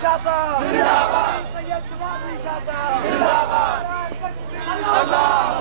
شاہ صاحب زندہ باد سید جمالی شاہ صاحب زندہ باد اللہ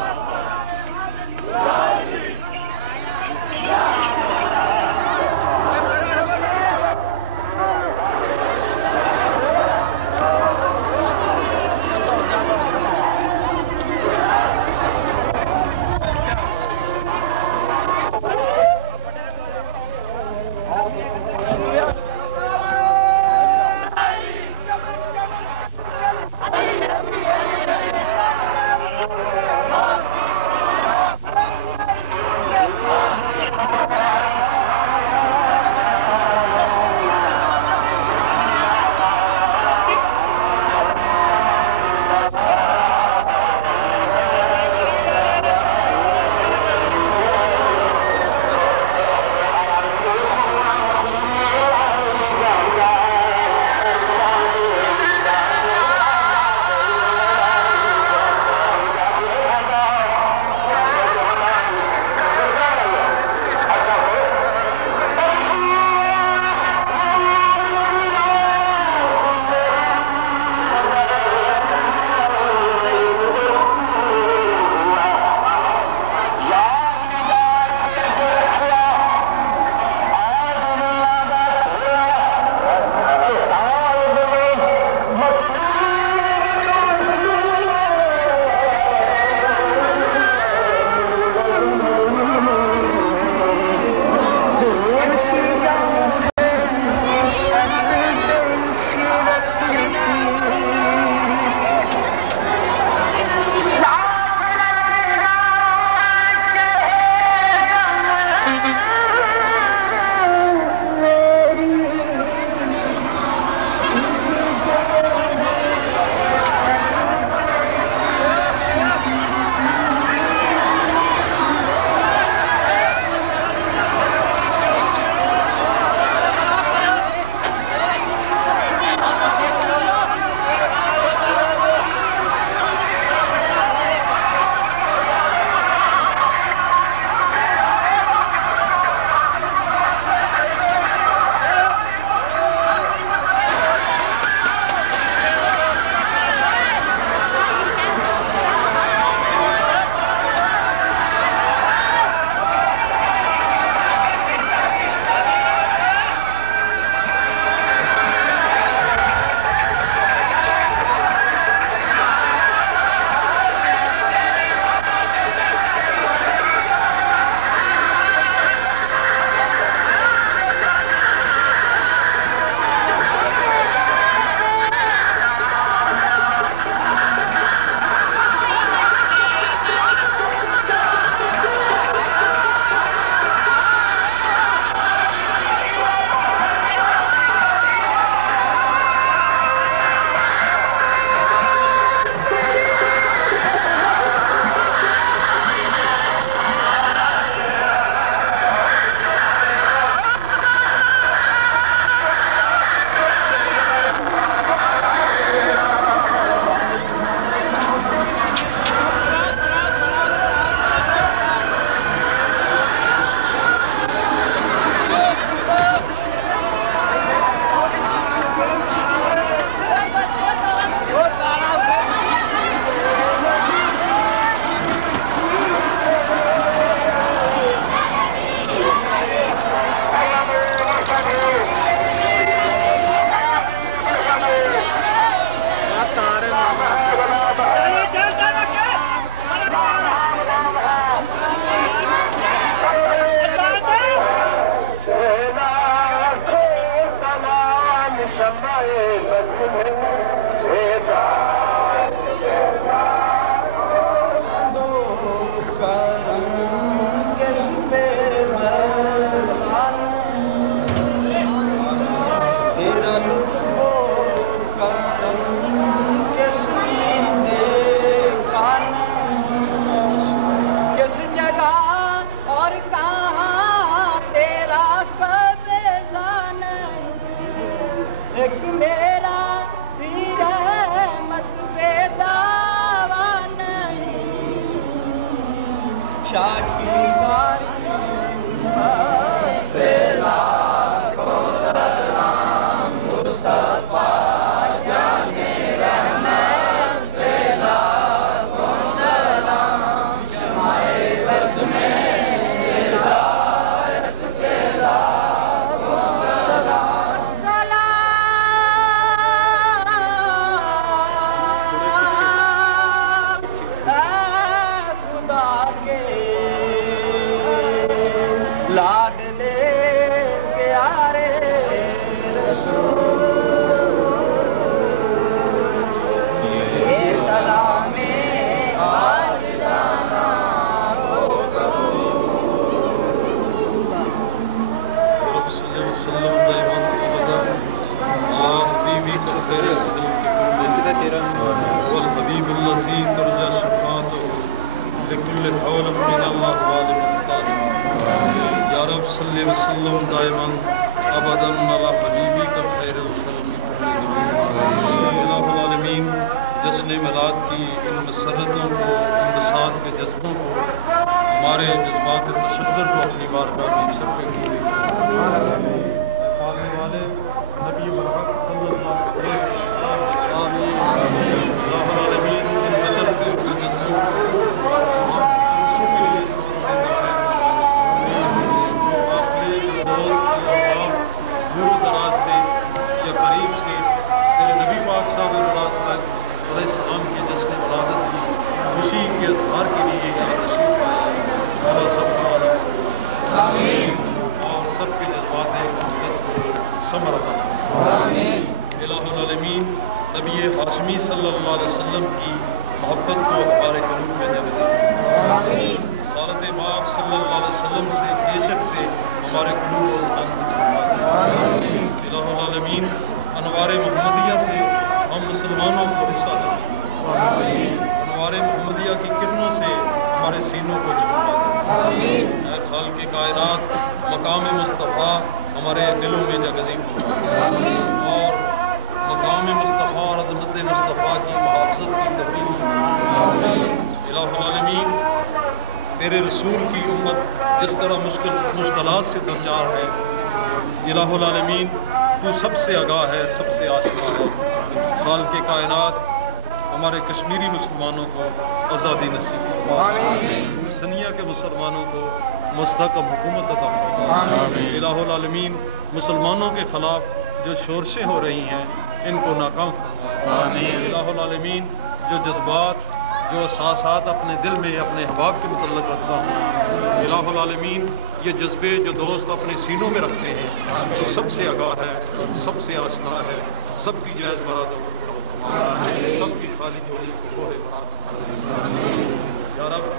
رب صلی وسلم دائما ابدا على حبيبك خير الخلق كلهم والحبيب الذي ترجى شفاعته لكل حول من الاحوال والمطالب يا رب صلی وسلم دائما ابدا على حبيبك خير الخلق كلهم الہ العالمین جشن میلاد کی ان مسرتوں کو انبساط کے جذبوں کو ہمارے جذبات تشکر کو اپنی بارگاہ میں سب پہ پوری پالنے والے نبی برحق صلی اللہ علیہ وسلم اللہ العالمین ان بدلتے ہوئے جذبوں کو سب کے لیے جو اپنے دوست یا آپ دور و دراز سے یا قریب سے تیرے نبی پاک صاحب علیہ السلام کی جشن ولادت کی خوشی کے اظہار کے لیے یہاں تشریف لائے اللہ سب کا آمین اور سب کے جذبات محبت کو ثمر عطا آمین الہ العالمین نبی ہاشمی صلی اللہ علیہ وسلم کی محبت کو ہمارے قلوب میں جگہ آمین رسالت مآب صلی اللہ علیہ وسلم سے عشق سے ہمارے قلوب و اذہان کو جگہ آمین الہ العالمین انوار محمدیہ سے ہم مسلمانوں کو حصہ نصیب انوار محمدیہ کی کرنوں سے ہمارے سینوں کو جگہ اے خالق کائنات مقام مصطفیٰ ہمارے دلوں میں جگزی اور مقام مصطفیٰ اور عظمت مصطفیٰ کی محافظت کی تفہیم الہ العالمین تیرے رسول کی امت جس طرح مشکلات سے دوچار ہے الہ العالمین تو سب سے آگاہ ہے سب سے آشنا ہے خالق کائنات ہمارے کشمیری مسلمانوں کو آزادی نصیب آمین سنیا کے مسلمانوں کو مستحکم حکومت عطا آمین الہ العالمین مسلمانوں کے خلاف جو شورشیں ہو رہی ہیں ان کو ناکام فرما آمین الہ العالمین جو جذبات جو احساسات اپنے دل میں اپنے احباب کے متعلق رکھتا ہوں الہ العالمین یہ جذبے جو دوست اپنے سینوں میں رکھتے ہیں تو سب سے آگاہ ہے سب سے آشنا ہے سب کی جائز مراد سب کی خالی جوڑی کو بوڑے برات یا رب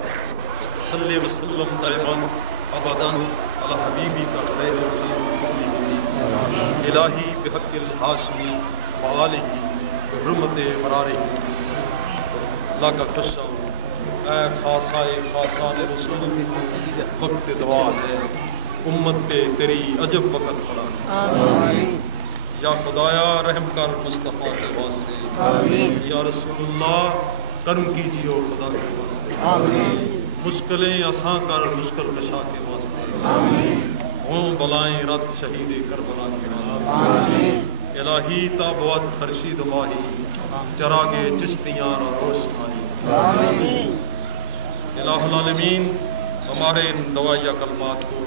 صلی وسلم دائمان ابدا علی حبیبی کا خیر الہی بحق الحاشمی وآلہ حرمت مرارہ اللہ کا خوشہ اے خاصان رسول وقت دعا ہے امت پہ تیری عجب وقت پڑا یا خدایا رحم کر مصطفیٰ کے واسطے یا رسول اللہ کرم کیجیے خدا کے واسطے مشکلیں آسان کر مشکل کشا کے واسطے ہوں بلائیں رت شہید کربلا کے واسطے الہی تابوت خرشید ماہی چراغے چشتیاں اور روشنائی الہ العالمین ہمارے ان دوائیہ کلمات کو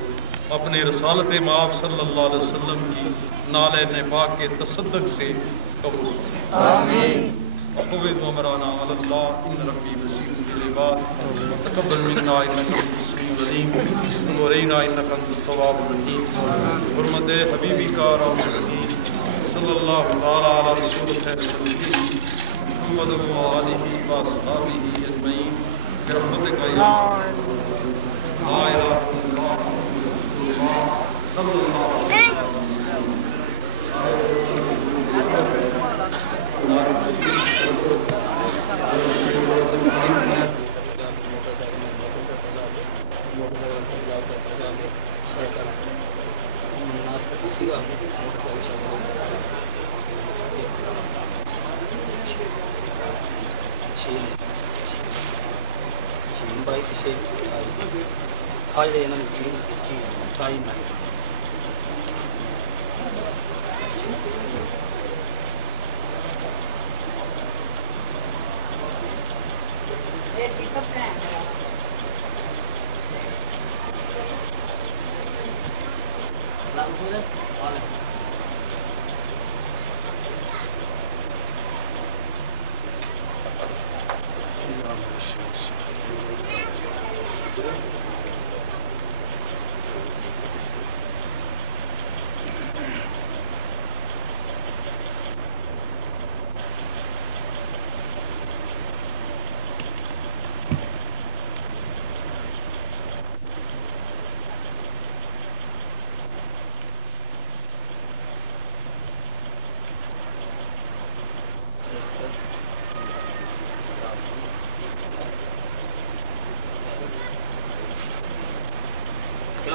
اپنے رسالت مآب صلی اللہ علیہ وسلم کی نالِ پاک کے تصدق سے قبول آمین وقوید ومرانا علی اللہ ان ربی بصیر بالعباد وتقبل منا انک انت السمیع العلیم ورینا انک انت التواب الرحیم حرمت حبیبی کا رب الرحیم صلی اللہ تعالی علی رسول خیر محمد و آلہ و اصحابہ اجمعین برحمتک یا لا الہ الا اللہ صلی اللہ علیہ وسلم baik isi hal yang nanti lain.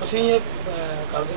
ਤੁਸੀਂ ਇਹ ਕਰ ਦਿਓ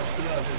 80,000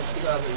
80,000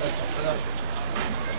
70,000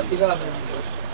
80,000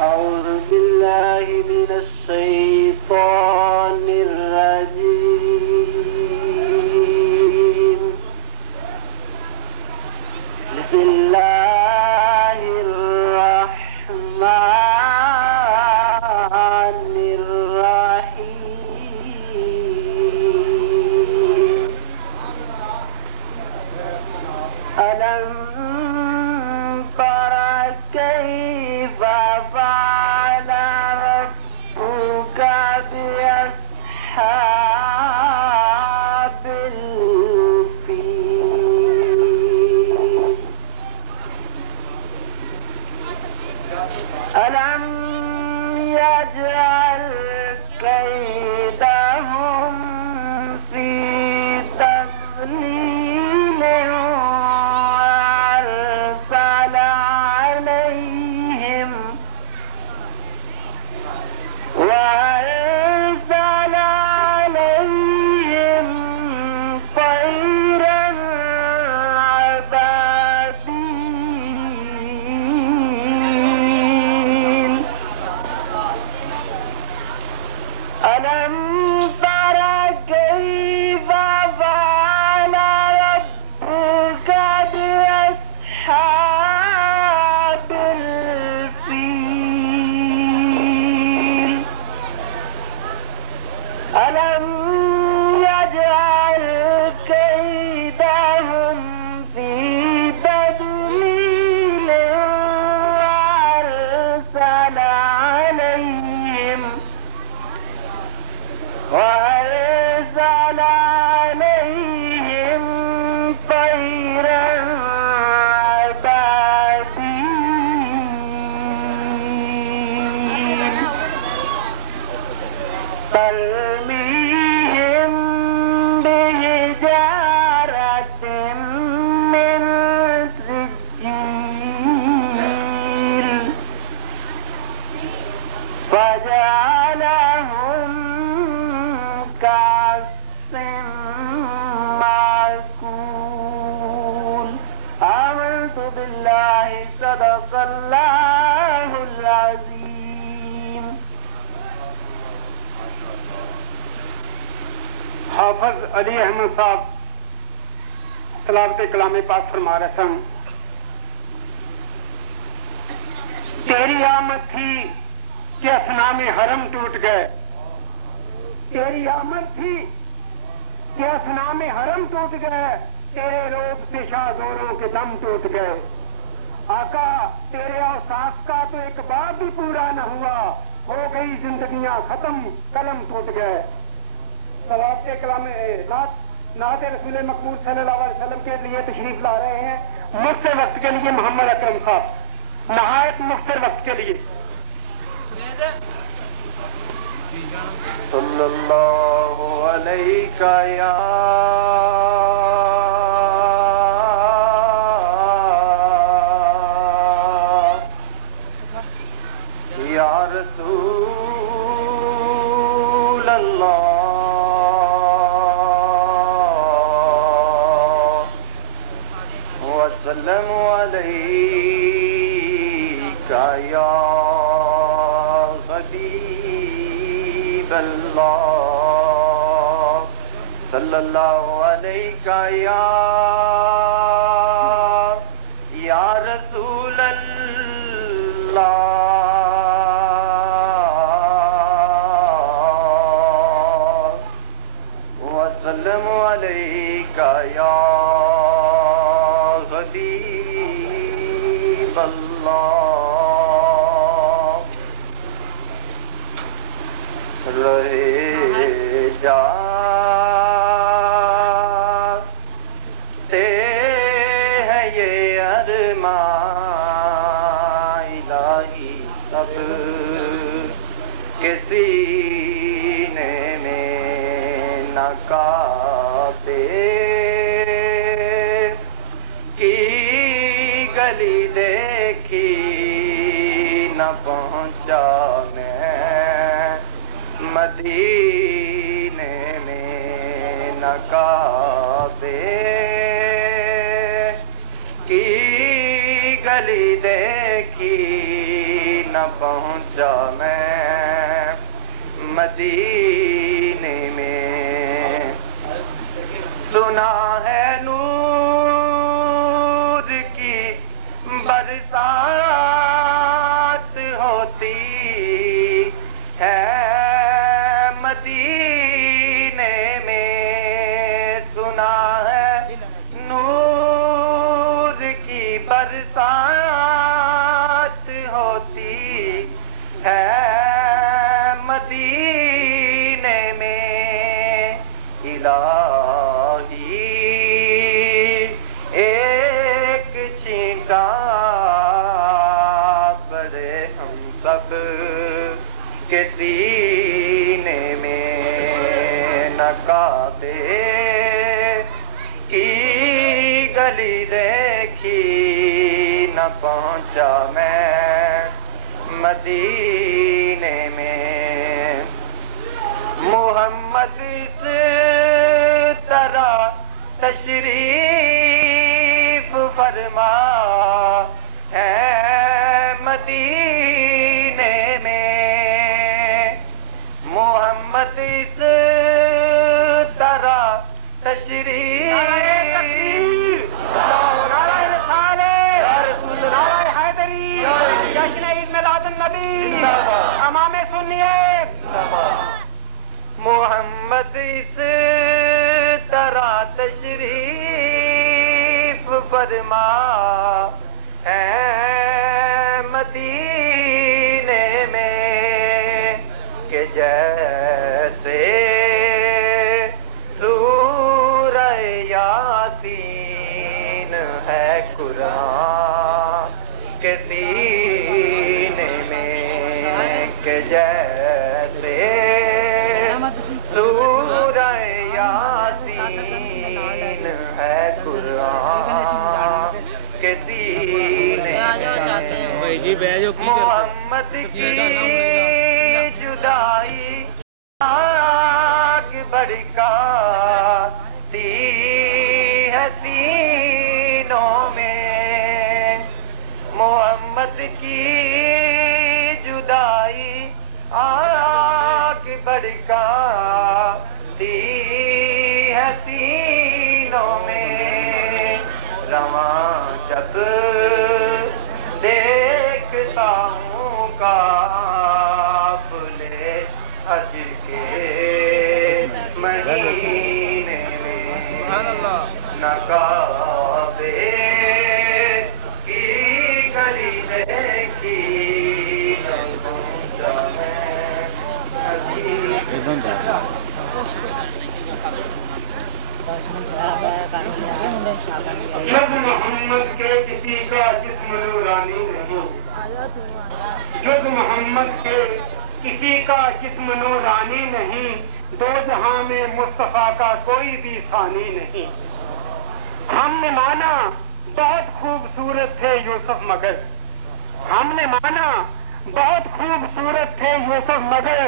أعوذ بالله من الشيطان الرجيم بسم الله الرحمن الرحيم ألم تر كيف فعل ربك بأصحاب الفيل ألم يجعل كيدهم في تضليل وأرسل عليهم طيرا أبابيل فجعلهم كعصف مأكول آمنت بالله صدق الله العظيم. حافظ علی احمد صاحب تلاوت کلام پاک فرما رہے سن، تیری آمد تھی کہ اسنام حرم ٹوٹ گئے، تیری آمد تھی کہ اسنام حرم ٹوٹ گئے، تیرے روب سے شاہ زوروں کے دم ٹوٹ گئے. آقا تیرے اوصاف کا تو ایک بار بھی پورا نہ ہوا، ہو گئی زندگیاں ختم، قلم ٹوٹ گئے. تلاوت کلام نعت رسول مقبول صلی اللہ علیہ وسلم کے لیے تشریف لا رہے ہیں مختصر وقت کے لیے محمد اکرم صاحب، نہایت مختصر وقت کے لیے. صلی اللہ علیہ یا رسول اللہ وسلم علیک یا حبیب اللہ صلی اللہ علیہ یا رسول اللہ وسلم علیک یا حبیب اللہ. رہے جاتے ہیں یہ ارمان الہی سب کے سینے میں نہ کعبے کی گلی دیکھی نہ پہنچا میں مدینے میں نہ کعبے کی گلی دیکھی نہ پہنچا میں مدینے میں. سنا ہے نور کی برسات ہوتی ہے مدینے میں. سنا ہے نور کی برسات ہوتی ہے مدینے میں. الہی ایک چھینٹا پڑے ہم سب کے سینے میں نہ کعبے کی گلی دیکھی نہ پہنچا میں مدینے میں. محمد اس طرح تشریف فرما ہے مدینے میں. محمد اس طرح تشریف جشن عید میلاد النبی امام سنیے. محمد اس طرح تشریف فرما ہے مدینے میں کہ جیسے سورہ یاسین ہے قرآن کے سینے میں کہ جیسے سورہ یاسین ہے قرآن کے سینے میں. محمد کی جدائی آگ بھڑکاتی ہے سینوں میں، محمد کی جدائی آگ بھڑکاتی ہے سینوں میں، رواں جب دیکھتا ہوں قافلے حج کے مہینے میں، نہ کعبے کی گلی دیکھی نہ گونجا میں جب محمد کے کسی کا جسم نورانی نہیں، جب محمد کے کسی کا جسم نورانی نہیں، دو جہاں میں مصطفیٰ کا کوئی بھی ثانی نہیں۔ ہم نے مانا بہت خوبصورت تھے یوسف مگر، ہم نے مانا بہت خوبصورت تھے یوسف مگر،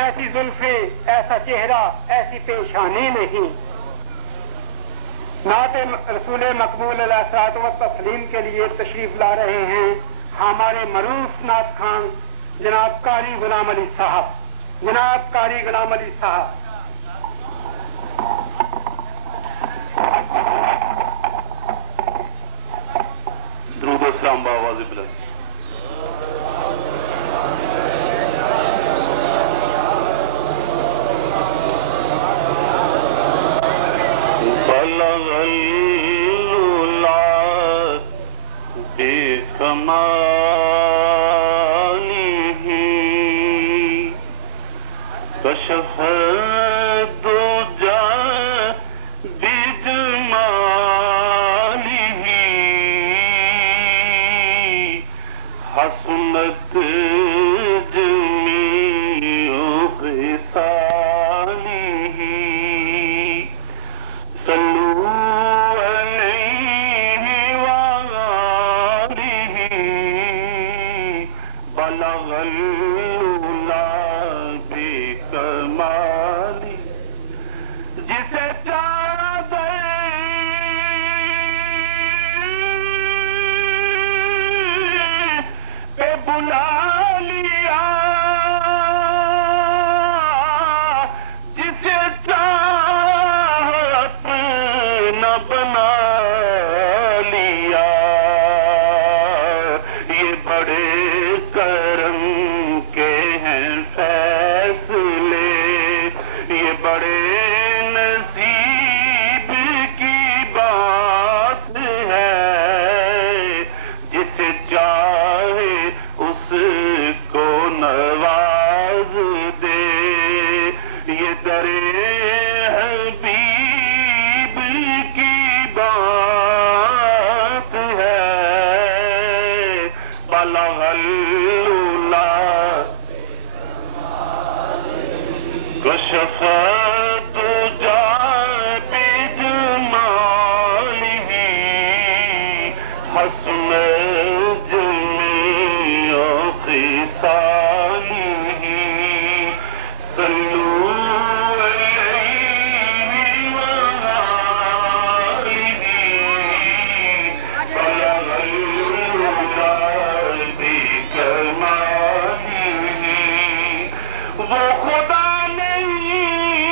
ایسی زلفیں، ایسا چہرہ، ایسی پیشانی نہیں۔ نعت رسول مقبول علیہ الصلوۃ والتسلیم کے لیے تشریف لا رہے ہیں ہمارے معروف نعت خان جناب قاری غلام علی صاحب، جناب قاری غلام علی صاحب۔ درود و سلام بآواز بلند۔ بلغ العلا بکمالہ کشف الدجى بجمالہ حسنت جمیع خصالہ صلو علیہ وآلہ بلغ العلا بکمالہ جسے چادر پہ بلا لیا، جسے چاہت نہ بنا لیا، یہ بڑے کرم کے ہیں فیصلے، یہ بڑے نصیب کی بات ہے، جسے چاہے اس کو نواز دے، یہ درے حبیب کی بات ہے، بلغ العلا کشف الدجى بجمالہ حسن جمیع خصالہ صلو علیہ وآلہ بلغ العلا بکمالہ۔ وہ خدا نہیں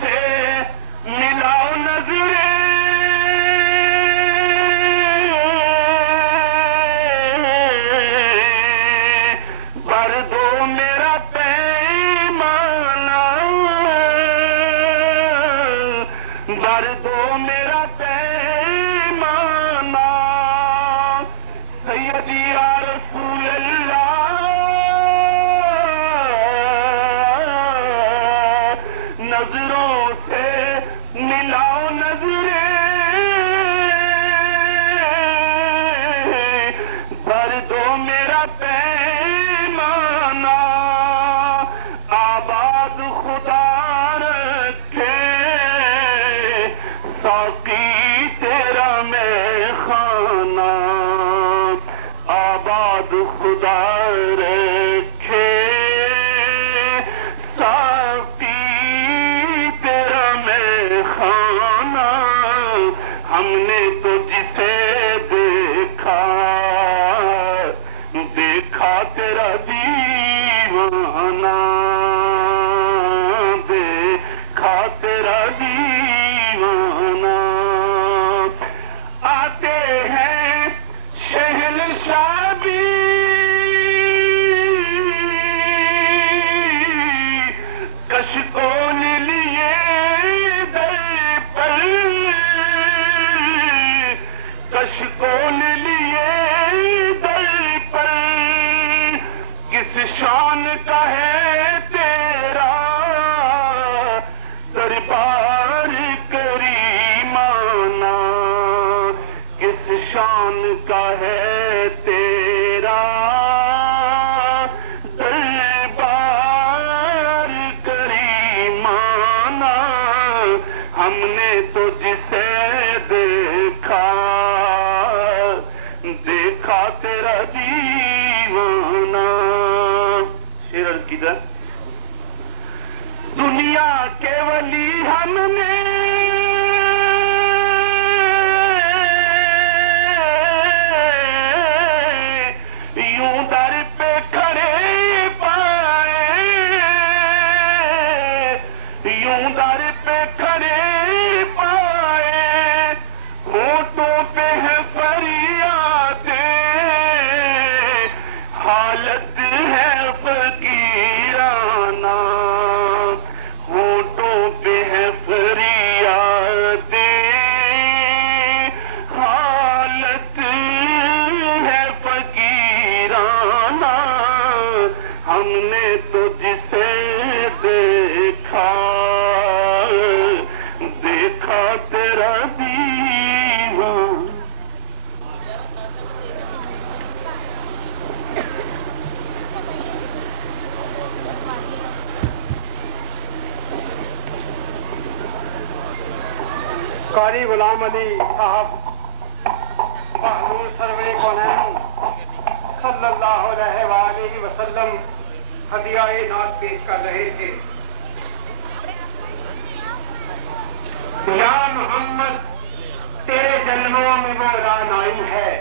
سے ملاؤ نظریں بھر دو میرا پیمانہ بھر دو میرا پیمانہ سیدی یا رسول اللہ نظروں سے ملاؤ نظریں بھر دو میرا پیمانہ آباد خدا رکھے ساقی تیرا میں خانہ آباد خدا رکھے ساقی تیرا میں خانہ ہم نے تو جسے دیکھا دیکھا تیرا دیوانہ دیکھا تیرا دیوانہ آتے ہیں شہنشاہ بھی کشکول لیے در پر کشکول لیے در پر کس شان کا ہے تیرا دربار کریمانہ کس شان کا ہے تیرا دربار کریمانہ ہم نے تو جسے دیکھا دیکھا تیرا دیوانہ شیر عرض کی جائے دنیا کے ولی ہم نے یوں در پہ کھڑے پائے یوں در پہ کھڑے پائے ہونٹوں پہ ہے فریادیں حالت ہے فقیرانہ ہونٹوں پہ ہے فریادیں حالت ہے فقیرانہ ہم نے تو جسے دیکھا دیکھا تیرا دیوانہ قاری غلام علی صاحب بہلول سرور کونین صلی اللہ علیہ وآلہ وسلم ہدیہ نعت پیش کر رہے تھے یا محمد تیرے جلووں میں وہ رانائی ہے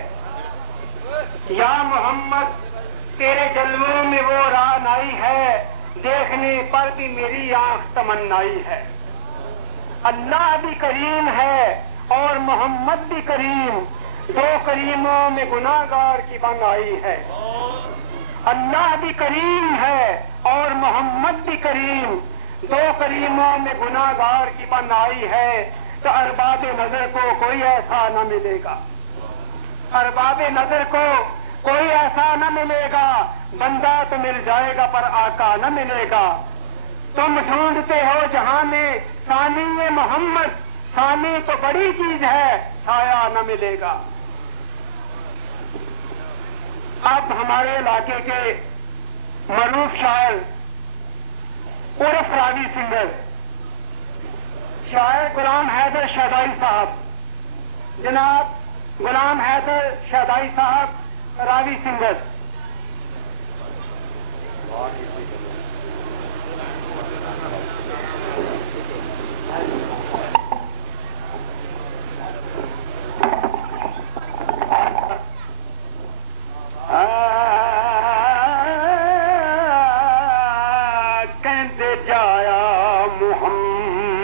یا محمد تیرے جلووں میں وہ رانائی ہے دیکھنے پر بھی میری آنکھ تمنائی ہے اللہ بھی کریم ہے اور محمد بھی کریم دو کریموں میں گناہگار کی بنائی ہے اللہ بھی کریم ہے اور محمد بھی کریم دو کریموں میں گناہگار کی بنائی ہے تو ارباب نظر کو کوئی ایسا نہ ملے گا ارباب نظر کو کوئی ایسا نہ ملے گا بندہ تو مل جائے گا پر آقا نہ ملے گا تم ڈھونڈتے ہو جہاں میں ثانی محمد ثانی تو بڑی چیز ہے سایہ نہ ملے گا اب ہمارے علاقے کے معروف شاعر عرف راوی سنگر شاعر غلام حیدر شہدائی صاحب جناب غلام حیدر شہدائی صاحب راوی سنگر کہندے جایا محمد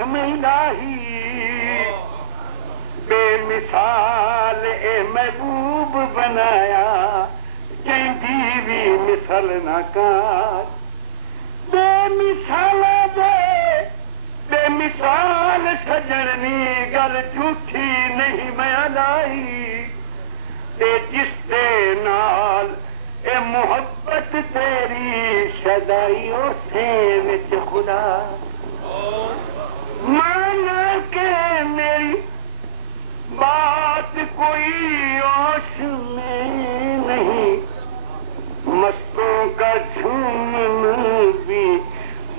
رسم الہی بے مثال اے محبوب بنایا کہندی بھی مثل نہ کار بے مثال بے مثال سجنی گل جھوٹھی نہیں میں لائی تے جس دے نال اے محبت تیری شدائی اسے وچ خدا مانا کہ میری بات کوئی ہوش میں نہیں مستوں کا جھومن بھی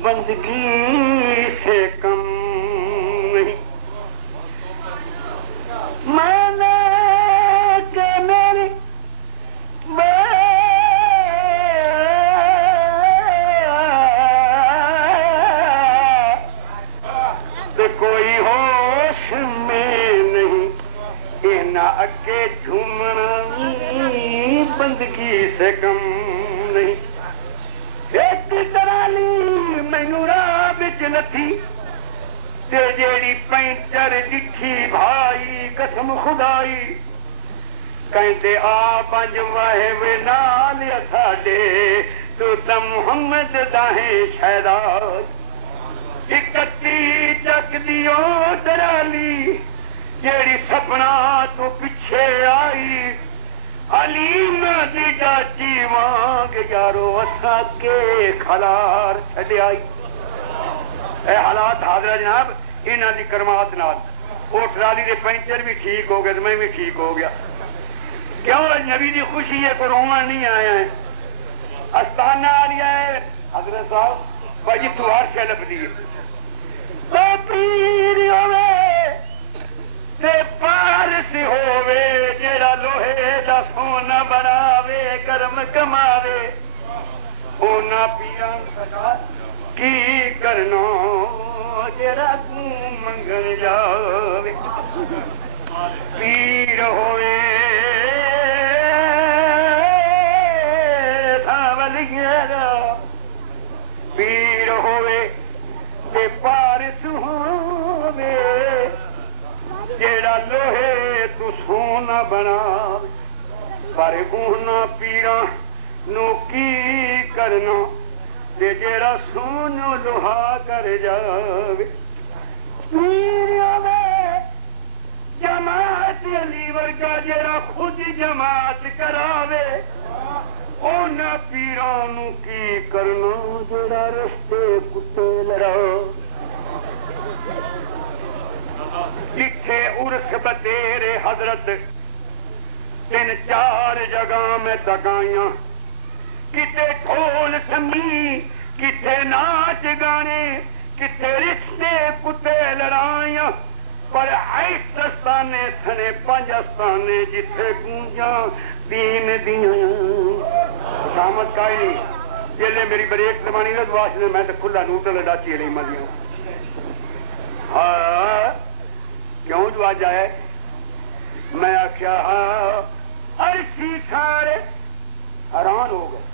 بندگی سے کم نہیں مانا کہ میری کوئی ہوش میں نہیں اینا اگے جھومنا بندگی سے کم نہیں ایک درالی مینوں راہ وچ لتھی تے جیڑی پینچر دکھی بھائی قسم خدائی کہندے آ پنج واہے وے نال ساڈے تو تے محمد داہیں شہداد اکتی چک دیو درالی جیڑی سپنا تو پیچھے آئی علیم دی چاچی وانگ یارو اسا کے کھلار چھڈے آئی اے حالات حاضرہ جناب انہاں دی کرمات نال او ٹرالی دے پنچر بھی ٹھیک ہو گئے میں بھی ٹھیک ہو گیا کیوں نبی دی خوشی ہے کوئی رونا نہیں آیا ہے استانہ آ رہا ہے حضرت صاحب بھائی تو ہر شے لب دیئے پیر ہوئے تے پارس ہوئے جیڑا لوہے دا سونا بناوے کرم کماوے اونا پیران سکا کی کرنا جیڑا منگن جاوے پیر ہوئے ساولیہ پیر ہوئے تے پارس ہووے جیڑا لوہے تو سونا بنا پر اونا پیراں نو کی کرنا تے جیڑا سونو لوہا کر جاوے پیر ہووے جماعت علی ورگا جیڑا خود جماعت کراوے اونا پیرانو کی کرنا جڑا رشتے کتے لڑاؤ لکھے عرس بتیرے حضرت 3-4 جگہ میں تکائیاں کتے ڈھول سمی کتے ناچ گانے کتے رشتے کتے لڑائیاں پر ایس استانے سنے 5 استانے جتھے گونجاں دین دیاں شامت کا ہی نہیں جیلے میری بریک زمانی نے دعا شنے میں تو کھلا نوٹل اڈاچی علی ملیوں ہاں کیوں دعا جائے میں آکھیا عرشی سارے حیران ہو گئے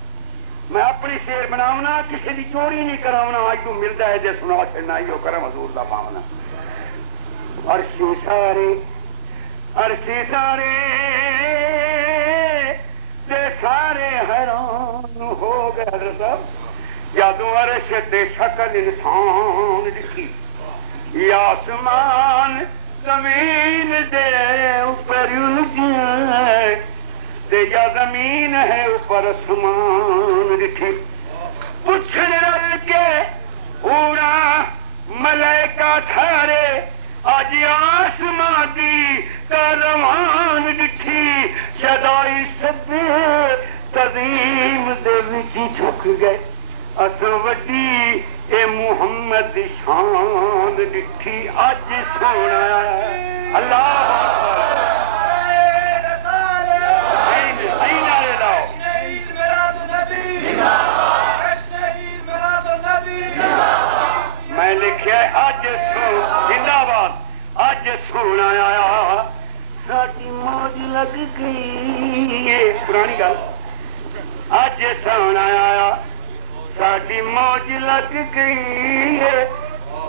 میں اپنی شیر بناؤنا کسی دی چوری نہیں کراؤنا آج تو ملتا ہے جے سنا چھڑنا ہی ہو کرم حضور دا پاونا عرشی سارے تے سارے حیران ہو گئے حضرت صاحب جادو عرش تے شکل انسان دکھی یا آسمان زمین دے اوپر الجھے تے یا زمین ہے اوپر آسمان دکھی پچھن رل کے اڑا ملائکہ تھارے آج آسمان دی کاروان دکھی شدائی سبے تظیم دے وچی جھک گئے اساں وڈی اے محمد شان دکھی اج سونا اللہ میں لکھیا اج زندہ باد اج سونا آیا ساڈی موج لگ گئی پرانی گل اج سونا آیا ساڈی موج لگ گئی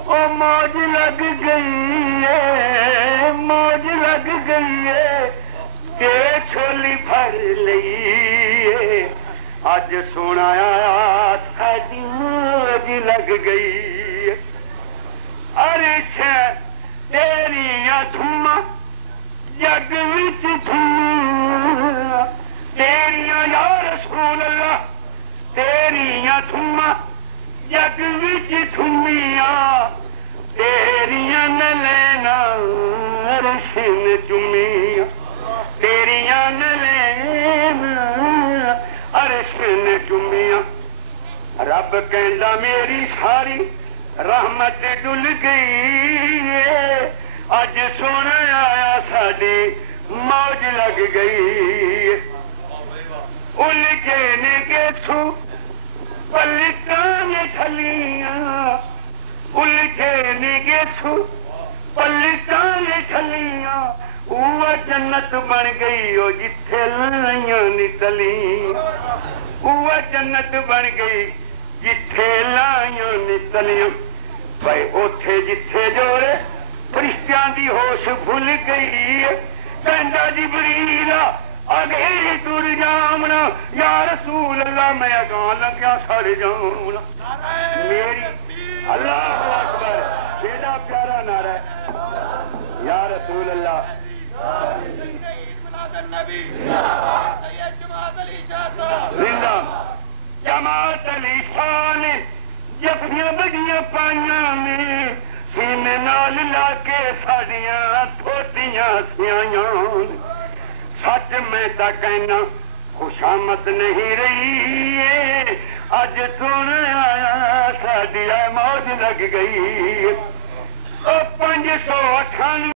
او موج لگ گئی ہے موج لگ گئی ہے کہ چھولی بھر لئی اج سونا آیا ساڈی موج لگ گئی عرش تیریاں دھوماں جگ وچ دھوماں تیریاں یا رسول اللہ تیریاں دھوماں جگ وچ دھومیاں تیریاں نلینا عرش نے چومیاں تیریاں نلینا عرش نے چومیاں رب کہندا میری ساری رحمت ڈل گئی اج سونا آیا ساڈی موج لگ گئی الجھے نے کیتھوں پلکاں نے چھلیاں الجھے نے کیتھوں پلکاں نے چھلیاں اوہ جنت بن گئی او جتھے لائیاں نتلیاں اوہ جنت بن گئی جتھے لائیاں نتلیاں بھائی اوتھے جتھے جوڑے فرشتیاں دی ہوش بھول گئی کہندا جبریل آگے ٹر جامنا یا رسول اللہ میں اگاں لگیا سڑ جاؤں میری اللہ اکبر کیڑا پیارا نعرہ ہے یا رسول اللہ زندہ جماعت علی شاہ نے جفیاں بڑیاں پائیاں میں سینے نال لا کے ساڑیاں تھوٹیاں سیائیاں سچ میں تا کہنا خوشامت نہیں رہی اج سن آیا ساڑی موج لگ گئی 598